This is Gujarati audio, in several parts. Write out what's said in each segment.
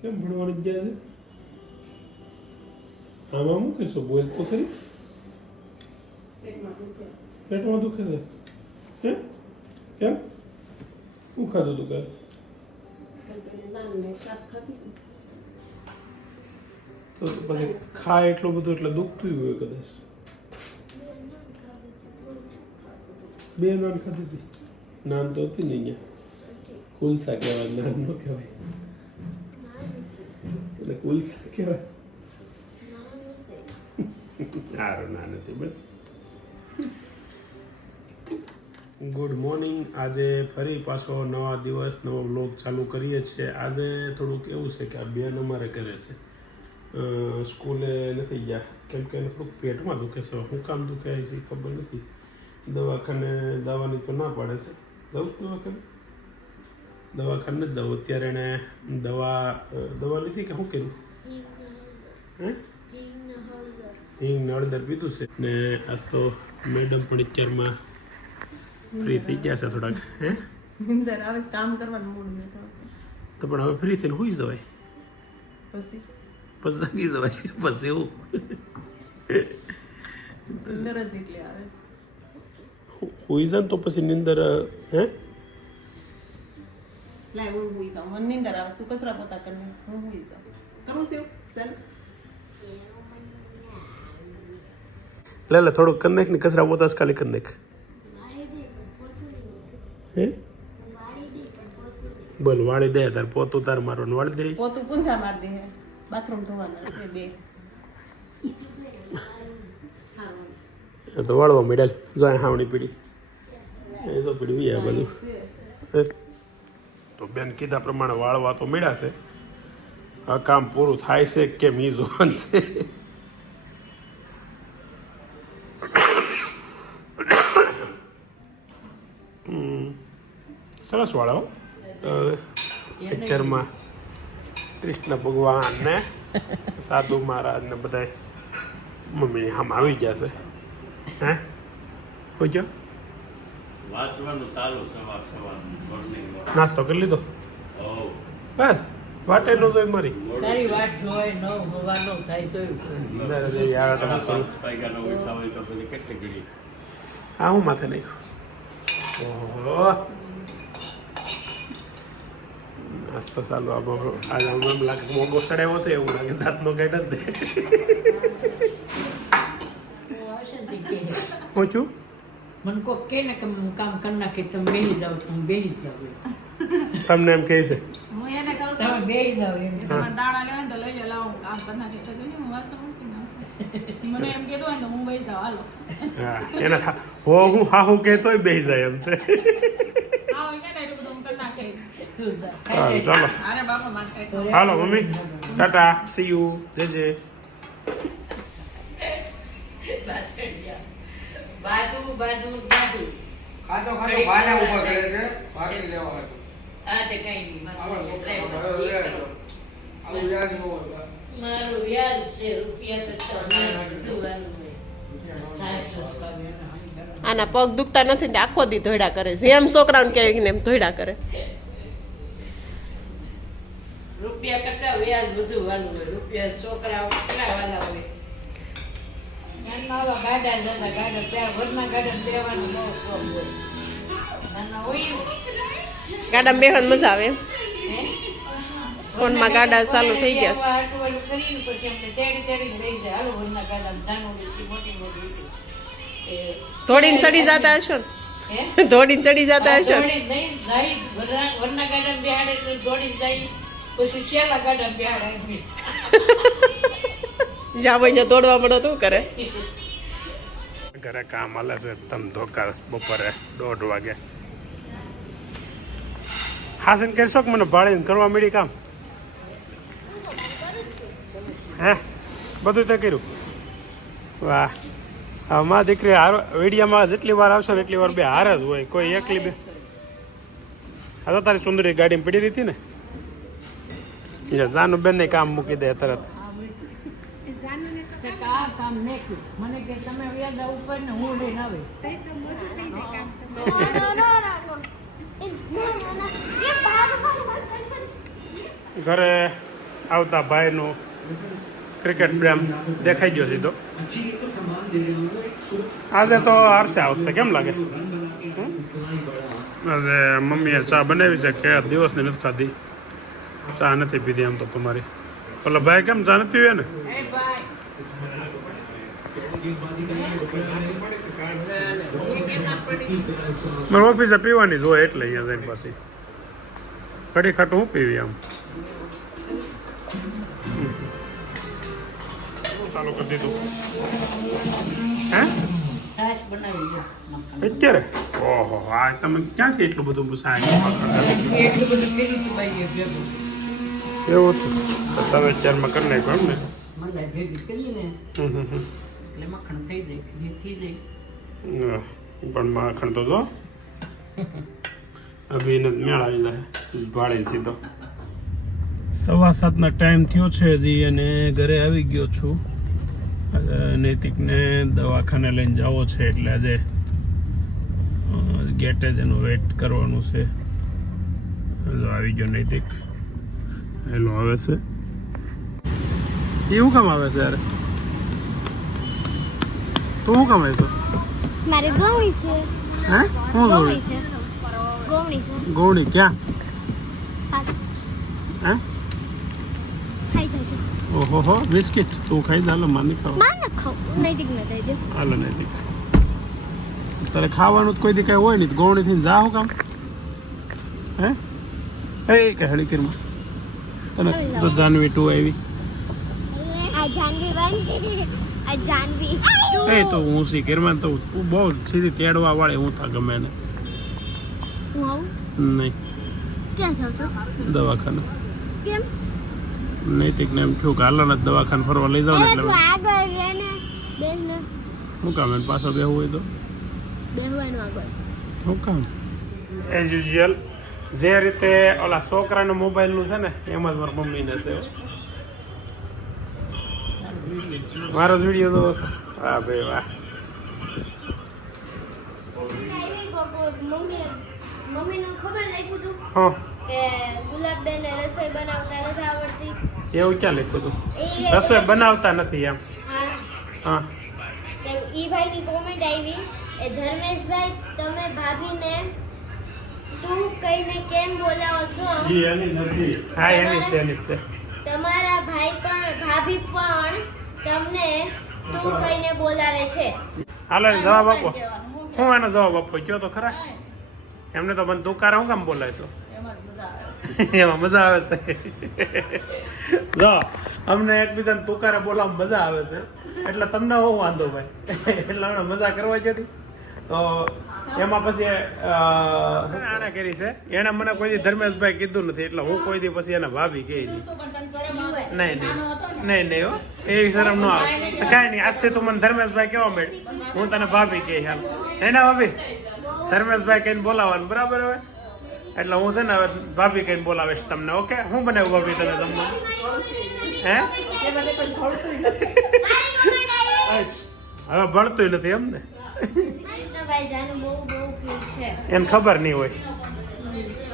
કેમ ભણવાની ગયા છે? આમાં હું કહેશો બોલ તો ખરી. પેટમાં દુખે છે. હે? કેમ? શું ખાધું તું કાલે? તો પછી ખાય એટલું બધું એટલે દુખતું હોય કદાચ. બે નાન ખાધી હતી. નાન તો હતી ને અહીંયા કુલસા કહેવાય નાન નો કહેવાય એટલે કુલસા કહેવાય સારું ના નથી બસ ગુડ મોર્નિંગ આજે ફરી પાછો નવા દિવસ નવો વ્લોગ ચાલુ કરીએ છીએ આજે થોડુંક એવું છે કે આ બેન અમારે કરે છે સ્કૂલે નથી ગયા કેમ કે એને થોડુંક પેટમાં દુખે છે શું કામ દુખે છે ખબર નથી દવાખાને જવાની તો ના પાડે છે જવું છું દવાખાને? દવાખાને જ જવું અત્યારે એણે દવા દવા લીધી કે શું કર્યું? હે? હિંગ નળદર પીધું છે. ને આજ તો મેડમ પણ અત્યારમાં ફ્રી થઈ ગયા છે થોડાક. હે? નિંદર આવે છે, કામ કરવાનું મૂડ નથી તો પણ હવે ફ્રી થઈને હોઈ જવાય. પછી? પછી જવાય. પછી એવું નિંદર જ એટલે આવે છે. જાય તો પછી નિંદર હે લાય હું હુઈ જાઉં મને નીંદર આવે તું કચરા પોતા કરી હું હુઈ જાઉં કરવું છે એવું? ચાલ લે લે થોડુંક કરી નાખ ને કચરા પોતાશ ખાલી કરી નાખ હે? બોલ વાળી દે તાર પોતું તાર મારવાનું વાળી દે. પોતું પૂંજા માર દે બાથરૂમ ધોવાના છે બે. તો વાળવા મેડલ જો હાવણી પીડી. એ તો પીડી આ બધું. હે? તો બેન કીધા પ્રમાણે વાળવા તો મળ્યા આ કામ પૂરું થાય છે કે મી જોવાનું છે? સરસ વાળો પિક્ચરમાં કૃષ્ણ ભગવાન ને સાધુ મહારાજ ને બધા મમ્મી આમ આવી ગયા છે. હે? હોય ગયો? વાંચવાનું ચાલુ સવાર સવાર નાસ્તો કરી લીધો? ઓ બસ વાટે નો જોઈ મારી તારી વાટ જોઈ નવ હવાનો થાય તો દાદા દેવી આવે તો હું કરું. વાગ્યાનો ઉઠા હોય તો પછી કેટલી ઘડી આ હું માથે નાખ્યું? ઓહો. નાસ્તો ચાલુ આ બહુ આજ આમ લાગે મોગો સડાવ્યો છે એવું લાગે દાંતનો કાઢ જ દે. ને. હું છું? મને કોક કે ને કે હું કામ કરી નાખી તમે બેસી જાઓ તો હું બેસી જાઉં તમને એમ કહે છે? હું એને કહું તમે બેસી જાઓ એમ. કે તમારે દાણા લેવા ને તો લઈ જાઓ હું કામ કરી નાખી તો નહીં, હું વાસણ મને એમ કહેતો હોય ને તો હું વહી જાઉં હાલો. હા એના હો હું હા હું કહેતોય બેસી જાય એમ છે. કે ને ચાલો. અરે બાપા મારે હાલો મમ્મી. ટાટા સી યુ જય જય પાછળ જા. બાજુ બાજુ બાજુ. ખાતો ખાતો ભાને ઊભો કરે છે ભાગી લેવા હતો આ તે કઈ નહીં આવા વ્યાજ બહુ હતા. મારું વ્યાજ છે રૂપિયા તો આનું પગ દુખતા નથી ને આખો દી ધોડા કરે છે. એમ છોકરાઓને કહેવાય કે એમ ધોડા કરે. રૂપિયા કરતા વ્યાજ બધું વાલું હોય. રૂપિયા છોકરા કેટલા વાલા હોય. નાના આવા ગાડા ને ગાડા ત્યાં ઘરના ગાડા ને બહુ શોખ હોય. નાના હોય એવું. ગાડામાં બેહવાની મજા આવે? ફોનમાં ગાડા ચાલુ થઈ ગયા. આટલું કરીને પછી અમને તેડી તેડીને લઈ જાય. હાલો ઘરના ગાડા નાનું મોટી મોટી એ ચડી જતા હશો ને? ધોડીને ચડી જતા હશો ને? દોડીને વરના- વરના ગાડામાં બેહાડે દોડીને જાય. પછી શેલા ગાડા બેહાડે. જ્યાં હોય દોડવા મળો તું કરે? ઘરે કામ હાલે છે, તમ ધોકા બપોરે દોઢ વાગે. હાસન કહેશો કે મને ભાડીને કરવા મળી કામ? હે? બધું તે વાહ. હા, માં દીકરી હારો, વેડિયામાં જેટલી વાર આવશે ને એટલી વાર બે હાર જ હોય, કોઈ એકલી બે. હા, તો તારી સુંદરી ગાડીમાં પડી રહી હતી ને? જાનું બેન કામ મૂકી દે તરત. તે આ કામ મેં મને કે તમે વ્યાજ ઉપર ને હું લઈને આવે No, no, no, no. ઘરે આવતા ભાઈનું ક્રિકેટ પ્રેમ દેખાઈ ગયો સીધો. આજે તો હારશે આવતા કેમ લાગે? આજે મમ્મીએ ચા બનાવી છે કે દિવસની નથી ખાધી. ચા નથી પીધી એમ તો તમારી. ઓલો ભાઈ કેમ ચા નથી પીવે ને? મારે ઓફિસે પીવાની જ હોય એટલે અહીંયા જઈને પછી. કડી ખાટું હું પીવી આમ? હમ. ચાલુ કરી દીધું? હે. અત્યારે? ઓહો આ તમે ક્યાંથી એટલું બધું ભેગું. એવું હતું? તમે અત્યારમાં કરી નાખ્યું એમ ને? એટલે મક્ખણ થઈ જાય ઘી થઈ જાય. પણ માખણ તો જો. અભિનંદ મેળાવી લે ભાડે સીધો સવા સાતના ટાઈમ થયો છે હજી અને ઘરે આવી ગયો છું. નૈતિકને દવાખાને લઈને જવો છે એટલે આજે ગેટે જ એનું વેઇટ કરવાનું છે. જો આવી ગયો નૈતિક. હેલો આવે છે? એવું કામ આવે છે યાર? તું શું કમાય છે મારે ગૌણી છે. હે? શું ગૌણી છે. ગૌણી છે. ગૌણી ક્યાં? હે. ખાઈ ઓહો હો બિસ્કિટ. તું ખાઈ જાલો માની ખાવ. માર ન ખાવ. નૈતિક ન દઈ દો હાલો નૈતિક. તારે ખાવાનું કોઈ દી કઈ હોય નહીં. તો ગૌણી થઈને જા હું કામ? હે? એ કે હળી કિરમાં તને જો જાનવી ટુ આવી. આ જાનવી વન આ જાનવી. એ તો હું સી કિરમાં તો તું બહુ સીધી તેડવા વાળે હું થા ગમે ને હું આવું? નહીં. ક્યાં છો? દવાખાને. કેમ? નૈતિકને એમ છું કે હાલો ને દવાખાને ફરવા લઈ જાવ ને એટલે આગળ ને બેસ ને. શું કામ એને પાછો બેહવું હોય તો? બેહવાનું આગળ. શું કામ? એઝ યુઝ્યુઅલ જે રીતે ઓલા છોકરાનો મોબાઈલનું છે ને એમ જ મારા મમ્મીને છે હો. મારો જ વીડિયો જોવો છો. વાહ ભાઈ વાહ. એવું ક્યાં લખ્યું હતું રસોઈ બનાવતા નથી એમ. હા. ઈ ભાઈની કોમેન્ટ આવી એ ધર્મેશભાઈ તમે ભાભીને તું કઈને કેમ બોલાવો છો હા એની છે એની છે. તમારા ભાઈ પણ ભાભી પણ તમને તું કહીને બોલાવે છે. હાલો જવાબ આપો. હું એનો જવાબ આપો? કયો તો ખરા? એમને તો મને તુકારા હું કામ બોલાય છો? એમાં મજા આવે છે. એમાં મજા આવે છે. જો અમને એકબીજાને તુકારે બોલાવવા મજા આવે છે. એટલે તમને હું વાંધો ભાઈ. એટલે અમને મજા કરવા જતી તો. એમાં પછી આણે કરી છે. એણે મને કોઈ દી ધર્મેશભાઈ કીધું નથી. એટલે હું કોઈ દી પછી એને ભાભી કહી તને. નહીં નહીં. નહીં નહીં, હો. એ શરમ ન આવે. તો કાંઈ નહીં, આજથી તું મને ધર્મેશભાઈ કેવા મેળ હું તને ભાભી કહી હાલ નહીં ના, ભાભી? ધર્મેશભાઈ કહીને બોલાવવાનું, બરાબર હવે? એટલે હું છે ને હવે ભાભી કહીને બોલાવીશ તમને, ઓકે? હું બનાવું ભાભી તમે તમને? હે? હવે ભણતું નથી એમ ને? એને ખબર નહીં હોય.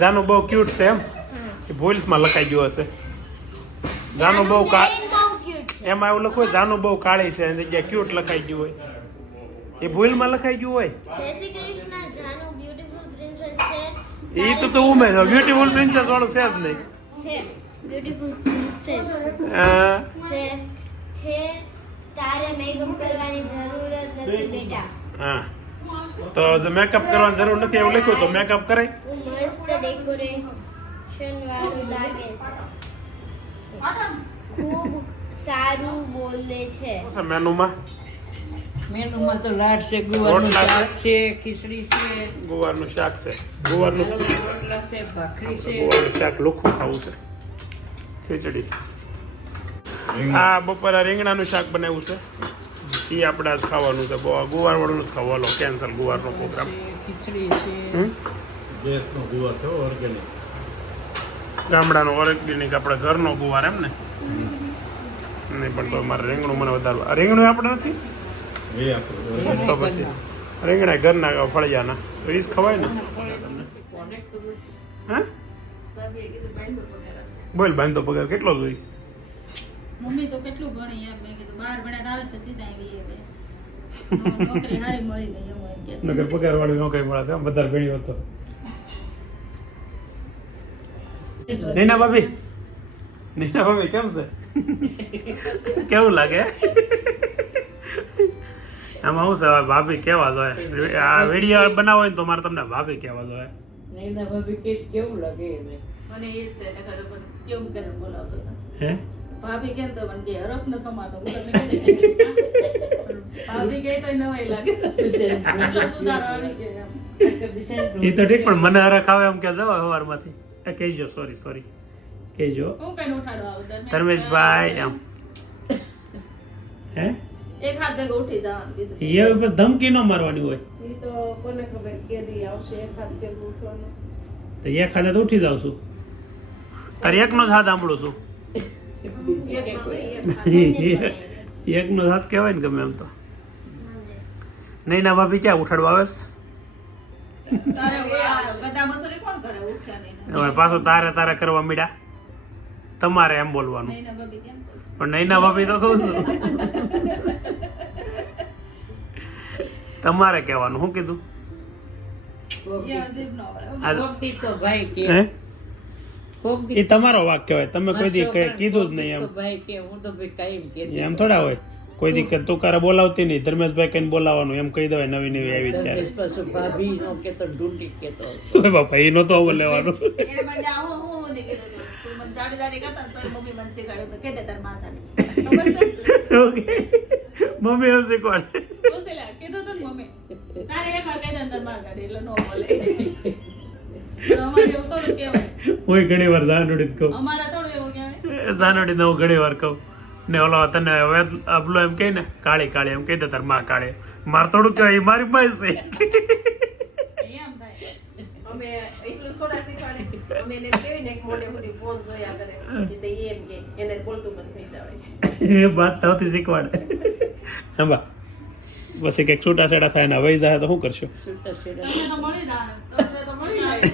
જાનું બહુ ક્યુટ છે એમ. ભૂલમાં લખાઈ ગયું હશે. જાનું બહુ છે. એમાં એવું લખવું જાનું બહુ કાળી છે એની જગ્યાએ ક્યુટ લખાઈ ગયું હોય. એ ભૂલમાં લખાઈ ગયું હોય? છે. એ તો તો ઉમેર બ્યુટીફુલ પ્રિન્સેસ વાળું છે જ નહીં. છે બ્યુટીફુલ પ્રિન્સેસ છે છે તારે મેકઅપ કરવાની જરૂરત નથી બેટા. હા. તો જો મેકઅપ કરવાની જરૂર નથી એવું લખ્યું તો મેકઅપ કરે મસ્ત ડેકોરેશન વાળું લાગે. છે ખૂબ સારું બોલે છે. મેનુમાં? મેનુમાં તો લાડ છે ગુવારનું શાક છે ખીચડી છે. ગુવારનું શાક છે. ગુવારનું રોટલા છે ભાખરી છે. ગુવારનું શાક લુખું ખાવું છે. ખીચડી. આ બપોરે રીંગણાનું શાક બનાવ્યું છે. એ આપણે આજ ખાવાનું છે. ગુવાર વાળું જ ખાવાનું કેન્સલ ગુવારનો પ્રોગ્રામ ખીચડી છે. હમ? ગુવાર છે ઓર્ગેનિક ગામડાનો ઓર્ગેનિક આપણે ઘરનો ગુવાર એમ ને? નહીં પણ તો મારે રીંગણું મને વધારે આ રીંગણું આપણે નથી? તો પછી. રીંગણા ઘરના ફળિયાના. તો એ જ ખવાય ને? હા? બોલ બાંધો પગાર કેટલો જોઈ મમ્મી તો કેટલું ભણી એમ? મેં કીધું બાર ભણ્યા આવે તો સીધા આવી નોકરી હારી મળી ગઈ એમ એમ કહેતા. નગર પગાર વાળી નોકરી મળે આમ વધારે ભણ્યો હતો નૈના ભાભી? નૈના ભાભી કેમ છે? કેવું લાગે? આમાં શું છે? ભાભી કેવા જોઈએ આ વીડિયો બનાવો ને તો મારે તમને ભાભી કેવા જોઈએ કે કેવું લાગે મને એ જ કેવું કરે બોલાવતો હે? ભાભી કેમ તો મને કે ન કમાતો હું તમને ભાભી કહે તો નવાઈ લાગે. એ ઠીક પણ મને હરખ આવે એમ કે જવા સવારમાંથી એ કહેજો સોરી સોરી કહેજો હું કઈ ઉઠાડવા આવું ધર્મેશ ધર્મેશભાઈ એમ હે? એક હાથ ભેગો ઉઠી જવાનું બીજું એ બસ ધમકી ન મારવાની હોય. એ તો કોને ખબર કે દી આવશે એક હાથ ભેગું ઉઠવાનું. તો એક હાથે તો ઉઠી જાવ છું. તારે એકનો જ હાથ આંબળું છું. એકનો એક હાથ. જ હાથ કહેવાય ને ગમે એમ તો. નહીં ના ભાભી ક્યાં ઉઠાડવા આવે પાછું તારે તારે કરવા મીડા. તમારે એમ બોલવાનું. નૈના ભાભી કેમ પણ નૈના ભાભી તો કહું છું. તમારે કહેવાનું શું કીધું? એ તમારો વાક કહેવાય તમે કોઈ દી કીધું જ નહીં એમ. એમ થોડા હોય. કોઈ દી તું. કારે બોલાવતી નહીં. ધર્મેશભાઈ કઈને બોલાવવાનું એમ કહી દેવાય નવી નવી આવી ત્યારે. બાપા એ નતો લેવાનું. જાડી જાડી કરતા ને મમ્મી મને શીખવાડ્યું તો કે દે તારમાં સાડી ઓકે. મમ્મી એવું શીખવાડે. કૌશલ્યા, કીધું તું મમ્મી. તારે એક વાર કહી દે તારમાં ગાડી એટલે નો બોલે. તો અમારે એવું થોડું કહેવાય. હું ઘણી વાર જાનોડી કહું. અમારે થોડું એવું કહેવાય. જાનોડી હું ઘણી વાર કહું. ને ઓલો તને હવે અબલો એમ કહે ને કાળી કાળી એમ કહી દે તારમાં કાળી. મારે થોડું કહેવાય મારી થાય અમે એટલું થોડા શીખવાડે. અમે એને કેવી ને એક મોઢે સુધી ફોન જોયા કરે. એટલે એમ કે એને બોલતું બંધ થઈ જાય એ વાત તો શીખવાડે. હા બા પછી કંઈક છૂટા છેડા થાય ને વહી જાય તો શું કરશો? છૂટા છેડા. તમને તો મળી જાય. તમને તો મળી જાય.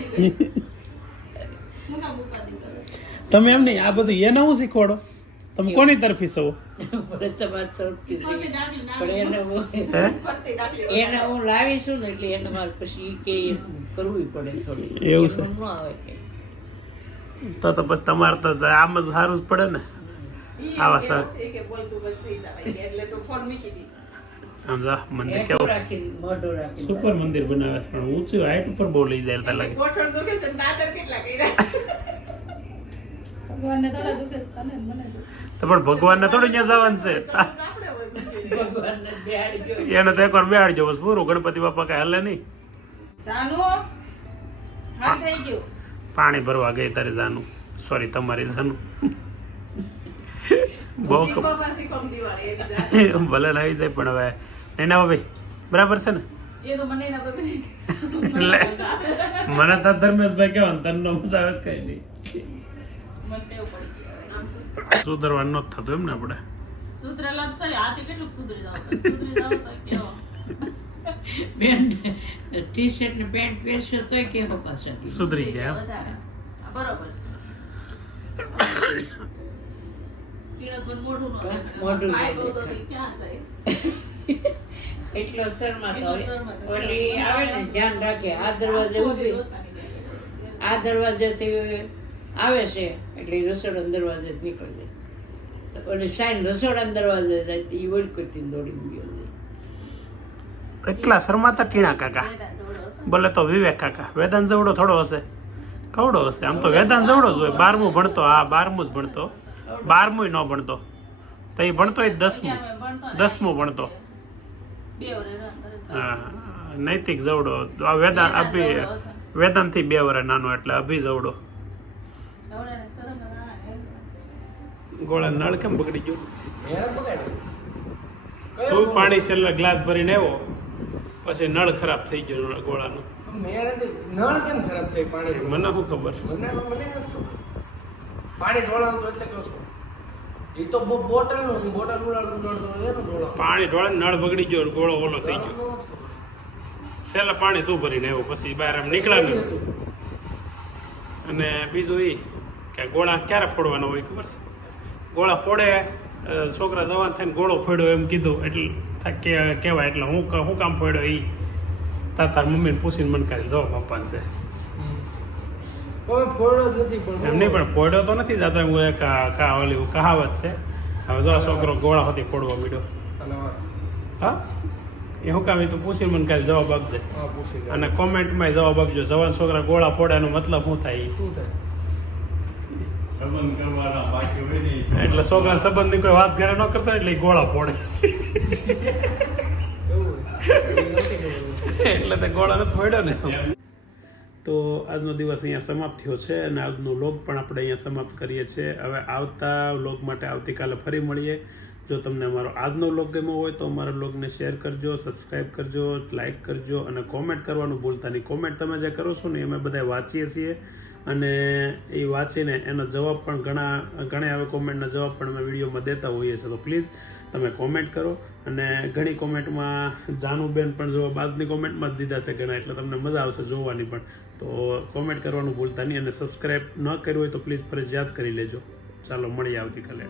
મુકા મુકા દીકરો તમે એમ નહીં આ બધું એને હું શીખવાડો? તમે કોની તરફી છો? તમારી તરફથી પણ એને હું એને હું લાવીશું ને એટલે એને મારે પછી કે એ કરવી પડે થોડી એવું છે? ન આવે કે તો તો પછી તમારે તો આમ જ સારું જ પડે ને. આવા સર. કે- કે બોલતું બંધ થઈ જવાય એટલે તો ફોન મૂકી દી. આમ જા મંદિર કેવું? સુપર મંદિર બનાવે છે પણ ઊંચું હાઈટ ઉપર બહુ લઈ જાય તા લાગે. તો પણ ભગવાનને થોડું ત્યાં જવાનું છે. એને તો એકવાર બેહાડજો બસ પૂરું. ગણપતિ બાપા કઈ હાલે નહીં. સાનુ હાલ થઈ ગયું. પાણી ભરવા ગઈ તારે જાનું. સોરી તમારી જાનું. બહુ. ભલે લાવી આવી જાય પણ હવે એના ભાઈ બરાબર છે ને? એ તો મને તો ધર્મેશભાઈ કહેવાનું તને નો મજા આવે કઈ નહીં? સુધરવાનું નથી થતું એમ ને આપણે. સુધરેલા જ છે હાથી કેટલું સુધરી જાવ. સુધરી જાવ તો કેવો? પેન્ટ ટી શર્ટ ને પેન્ટ પહેરશો તોય કેવો પાછા સુધરી ગયા. બરોબર એટલો શરમાતો. ઓલી આવે ને ધ્યાન રાખે. આ દરવાજે ઊભી આ દરવાજેથી આવે છે એટલે રસોડા દરવાજે જ નીકળી જાય. ઓલી સાઈન રસોડા દરવાજે જાય તો ઈ ઓળખતી દોડી ગયો. એટલા શરમાતા ટીણા કાકા. ભલે તો વિવેક કાકા. વેદાંત જવડો થોડો હશે. કવડો હશે? આમ તો વેદાંત જવડો જ હોય. બારમું ભણતો. હા, બારમું જ ભણતો. બારમું ન ભણતો. તો એ ભણતો એ દસમું. દસમું ભણતો. હા નૈતિક જવડો. આ વેદાંત અભી વેદાંતથી બે વરે નાનો એટલે અભી જવડો. ગોળા નળ કેમ બગડી ગયો. તું પાણી છેલ્લા ગ્લાસ ભરીને આવ્યો પછી નળ ખરાબ થઈ ગયો ગોળાનો. નળ કેમ ખરાબ થઈ પાણી મને શું ખબર. પાણી એટલે કહું છું? એ તો બોટલ પાણી ઢોળે નળ બગડી ગયો ગોળો ઓલો થઈ ગયો. છેલ્લા પાણી તું ભરીને આવ્યો પછી બહાર આમ નીકળાવ્યું અને બીજું એ કે ગોળા ક્યારે ફોડવાનો હોય ખબર છે? ગોળા ફોડે છોકરા જવાન થઈને ગોળો ફોડ્યો એમ કીધું. એટલે કહેવાય એટલે હું હું કામ ફોડ્યો એ તાર તાર મમ્મીને પૂછીને મને કાલે જવાબ આપવાનું છે. પણ નહીં પણ ફોડ્યો તો નથી જતો. હું એક કા ઓલી કહાવત છે. હવે જો આ છોકરો ગોળા હતી ફોડવા મીડ્યો. હા? એ હું કામ એ તો પૂછીને મને કાલે જવાબ આપજે. અને કોમેન્ટમાં જવાબ આપજો. જવાન છોકરા ગોળા ફોડાનો મતલબ શું થાય. શું થાય? સંબંધ કરવાના બાકી હોય ને એટલે છોકરા સંબંધની કોઈ વાત ઘરે ન કરતો એટલે ગોળા ફોડે. એટલે તે ગોળા નથી ફોડ્યો ને. તો આજનો દિવસ અહીંયા સમાપ્ત થયો છે અને આજનો લોગ પણ આપણે અહીંયા સમાપ્ત કરીએ છીએ. હવે આવતા લોગ માટે આવતીકાલે ફરી મળીએ. જો તમને અમારો આજનો વ્લોગ ગમ્યો હોય તો અમારા વ્લોગને શેર કરજો સબસ્ક્રાઈબ કરજો લાઇક કરજો અને કોમેન્ટ કરવાનું ભૂલતા નહીં. કોમેન્ટ તમે જે કરો છો ને એ અમે બધા વાંચીએ છીએ. અને એ વાંચીને એનો જવાબ પણ ઘણા ઘણા એવા કોમેન્ટના જવાબ પણ અમે વિડીયોમાં દેતા હોઈએ છીએ. તો પ્લીઝ તમે કોમેન્ટ કરો અને ઘણી કોમેન્ટમાં જાનુબેન પણ જવાબ આજની કોમેન્ટમાં જ દીધા છે ઘણા, એટલે તમને મજા આવશે જોવાની પણ. તો કોમેન્ટ કરવાનું ભૂલતા નહીં અને સબસ્ક્રાઈબ ન કર્યું હોય તો પ્લીઝ ફરજિયાત કરી લેજો. ચાલો, મળીએ આવતીકાલે.